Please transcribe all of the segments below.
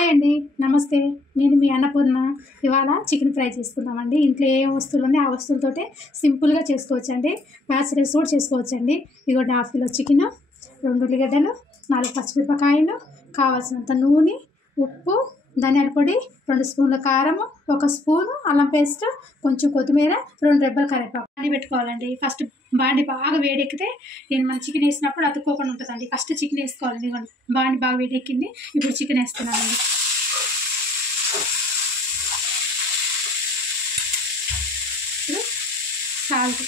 Hi అండి, నమస్తే. నేను మీ అన్నపూర్ణ. ఇవాళ చికెన్ ఫ్రై చేసుకుందామండి. ఇంట్లో ఏ వస్తువులు ఉన్నాయి ఆ వస్తువులతోటే సింపుల్గా చేసుకోవచ్చండి. బ్యాచిలర్స్ కూడా చేసుకోవచ్చండి. ఇదిగోండి 1/2 కిలో చికెన్, 2 ఉల్లిగడ్డలు, 4 పచ్చిమిరపకాయలు, కావాల్సినంత నూనె, ఉప్పు, ధనియాల పొడి, 2 స్పూన్ల కారం, 1 స్పూను అల్లం పేస్ట్, కొంచెం కొత్తిమీర, 2 రెబ్బల కరివేపాకు బాండి పెట్టుకోవాలండి. ఫస్ట్ బాండి బాగా వేడెక్కితే నేను మన చికెన్ వేసినప్పుడు అతుక్కోకుండా ఉంటుందండి. ఫస్ట్ చికెన్ వేసుకోవాలండి. బాండి బాగా వేడెక్కింది. ఇప్పుడు చికెన్ వేస్తున్నానండి. ఇప్పుడు సాల్ట్,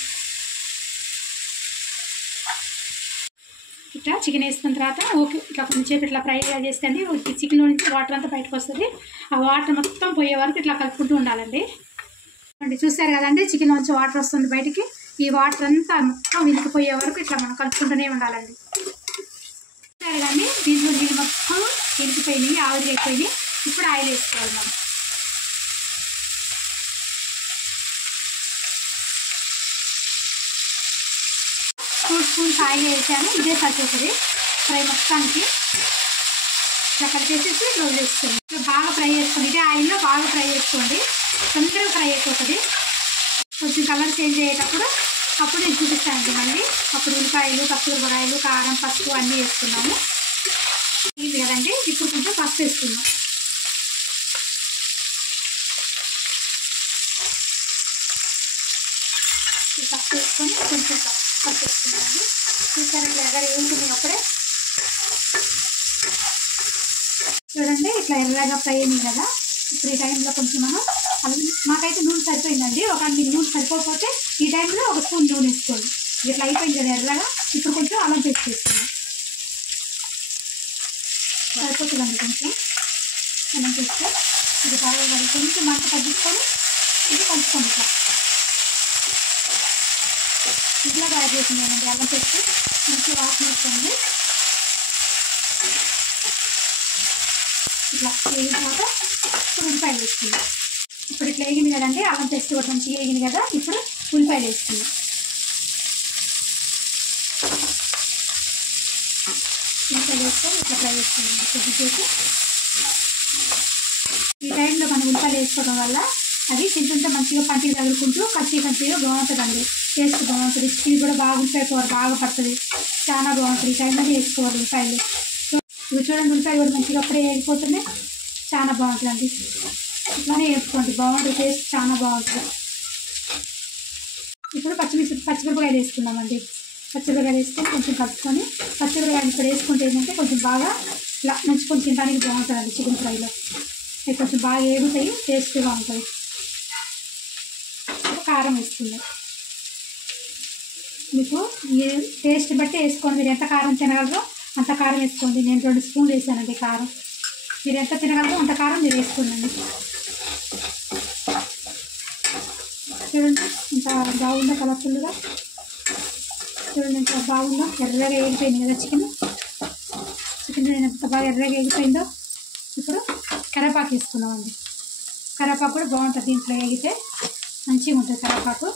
ఇట్లా చికెన్ వేసుకున్న తర్వాత ఓకే ఇట్లా కొంచెంసేపు ఇట్లా ఫ్రై చేస్తే అండి చికెన్ నుంచి వాటర్ అంతా బయటకు వస్తుంది. ఆ వాటర్ మొత్తం పోయే వరకు ఇట్లా కలుపుకుంటూ ఉండాలండి. అంటే చూస్తారు కదండి, చికెన్ నుంచి వాటర్ వస్తుంది బయటికి. ఈ వాటర్ అంతా మొత్తం వినికిపోయే వరకు ఇట్లా మనం కలుపుకుంటూనే ఉండాలండి. చూస్తారు కానీ దీంట్లో నీళ్ళు మొత్తం వినికిపోయినాయి, ఆవిరి అయిపోయినాయి. ఇప్పుడు ఆయిల్ వేసుకోవాలి. మనం 2 స్పూన్స్ ఆయిల్ వేసాను. ఇదే సరిపోతుంది ఫ్రై మొత్తానికి. ఇట్లా కలిపేసేసి ఇట్లా వదిలేసుకోండి. ఇట్లా బాగా ఫ్రై చేసుకోండి. ఇదే ఆయిల్లో బాగా ఫ్రై చేసుకోండి. తొందరగా ఫ్రై అయిపోతుంది. కొంచెం కలర్ చేంజ్ అయ్యేటప్పుడు అప్పుడు నేను చూపిస్తానండి మళ్ళీ. అప్పుడు ఉల్లిపాయలు, పచ్చిమిరపకాయలు, కారం, పసుపు అన్నీ వేసుకున్నాము. ఇది కదండి. ఇప్పుడు కొంచెం పసుపు వేసుకున్నాం. పసుపు వేసుకొని కొంచెం పసుపు వేసుకున్నామండి. చూసారా ఇట్లా వేసుకుని అప్పుడే చూడండి ఇట్లా ఎర్రగా ఫ్రై అయింది కదా. ఇప్పుడు ఈ టైంలో కొంచెం మనం మాకైతే నూనె సరిపోయిందండి. ఒక నూనె సరిపోకపోతే ఈ టైంలో 1 స్పూన్ నూనె వేసుకోండి. ఇట్లా అయిపోయింది కదా ఎర్రగా. ఇప్పుడు కొంచెం అల్లం పేస్ట్ వేసుకోండి. సరిపోతుందండి కొంచెం అల్లం పేస్ట్. ఇది బాగా కొంచెం మంట తగ్గించుకొని ఇది కలుపుకోండి. ఇట్లా తయారు చేసిందేనండి అల్లం పేస్ట్. మంచి వాసన వస్తుంది. ఇట్లా వేగిన తర్వాత ఇప్పుడు ఉల్లిపాయలు వేసుకుందాం. ఇప్పుడు ఇట్లా వేగింది కదండి, అల్లం పేస్ట్ కూడా మంచిగా వేగింది కదా. ఇప్పుడు ఉల్లిపాయలు వేసుకుందాం. ఉల్లిపాయలు వేసుకొని ఇట్లా ఫ్రై చేసుకుందాం కొద్దిసేపు. ఈ టైంలో మనం ఉల్లిపాయలు వేసుకోవడం వల్ల అది తింటుంటే మంచిగా పంటికి తగులుకుంటూ కచ్చిగా బాగుంటుందండి. టేస్ట్ బాగుంటుంది. చికెన్ కూడా బాగా ఉల్లిపాయ కూర బాగా పడుతుంది. చాలా బాగుంటుంది. ఈ టైంలో వేసుకోవాలి ఉల్లిపాయలు. ఇవి చూడండి ఉల్లిపాయలు కూడా మంచిగా అప్పుడే వేగిపోతున్నాయి. చాలా బాగుంటుందండి. ఇట్లానే వేసుకోండి, బాగుంటుంది. టేస్ట్ చాలా బాగుంటుంది. ఇప్పుడు పచ్చిమిరపకాయలు వేసుకున్నామండి. పచ్చిమిరపకాయలు వేసుకొని కొంచెం కలుపుకొని, పచ్చిమిరపకాయలు ఇప్పుడు వేసుకుంటే ఏంటంటే కొంచెం బాగా ఇలా నంచుకొని తినడానికి బాగుంటుందండి. చికెన్ ఫ్రైలో అవి కొంచెం బాగా ఏగుతాయి, టేస్ట్గా ఉంటుంది. కారం వేసుకుందాం. మీకు ఏ టేస్ట్ బట్టి వేసుకోండి. మీరు ఎంత కారం తినగలరో అంత కారం వేసుకోండి. నేను 2 స్పూన్లు వేసానండి కారం. మీరు ఎంత తినగలరో అంత కారం మీరు వేసుకోండి. చూడండి ఇంత బాగుందో కలర్ఫుల్గా. చూడండి ఎంత బాగుందో, ఎర్రగా వేగిపోయింది కదా చికెన్. ఎంత బాగా ఎర్రగా వేగిపోయిందో. ఇప్పుడు కరివేపాకు వేసుకున్నామండి. కరివేపాకు కూడా బాగుంటుంది. దీంట్లో వేగితే మంచిగా ఉంటుంది కరివేపాకు.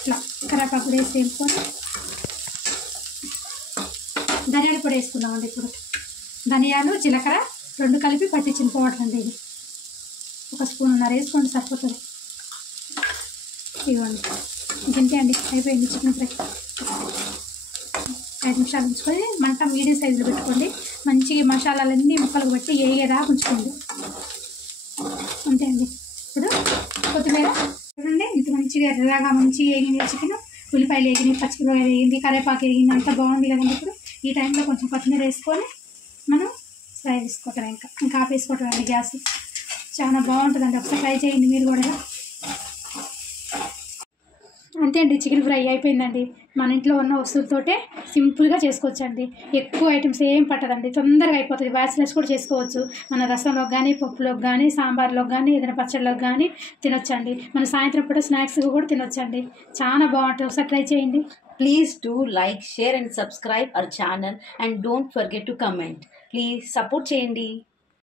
ఇట్లా కరివేపాకు వేసి వేసుకొని ధనియాల పొడి వేసుకున్నామండి. ఇప్పుడు ధనియాలు, జీలకర్ర 2 కలిపి పట్టించిన పౌడర్ అండి. ఇది 1 స్పూన్ వేసుకోండి, సరిపోతుంది. ఇవ్వండి ఇంకంతే అండి, అయిపోయింది చికెన్ ఫ్రై. 5 నిమిషాలు ఉంచుకొని మంట మీడియం సైజులో పెట్టుకోండి. మంచిగా మసాలాలన్నీ ముక్కలకు బట్టి వేగేదాకా ఉంచుకోండి. అంతే అండి. ఇప్పుడు కొత్తిమీర చూడండి ఇంత మంచిగా ఎర్రగా మంచిగా వేగింది చికెన్. ఉల్లిపాయలు వేగింది, పచ్చిమిరపకాయలు వేగింది, కరివేపాకు వేగింది, అంతా బాగుంది కదండి. ఇప్పుడు ఈ టైంలో కొంచెం కొత్తిమీర వేసుకొని మనం ఫ్రై చేసుకోవటం. ఇంకా ఆపేసుకోవటం అండి గ్యాస్. చాలా బాగుంటుందండి. ఒకసారి ఫ్రై చేయండి మీరు కూడా. అంతే అండి, చికెన్ ఫ్రై అయిపోయిందండి. మన ఇంట్లో ఉన్న వస్తువులతోటే సింపుల్గా చేసుకోవచ్చండి. ఎక్కువ ఐటమ్స్ ఏం పట్టదండి, తొందరగా అయిపోతుంది. బ్యాచిలర్స్ కూడా చేసుకోవచ్చు. మన రసంలోకి కానీ, పప్పులోకి కానీ, సాంబార్లోకి కానీ, ఏదైనా పచ్చళ్ళలోకి కానీ తినొచ్చండి. మన సాయంత్రం పూట స్నాక్స్గా కూడా తినొచ్చండి. చాలా బాగుంటుంది. ఒకసారి ట్రై చేయండి. Please do like, share and subscribe our channel and don't forget to comment. Please support చేయండి.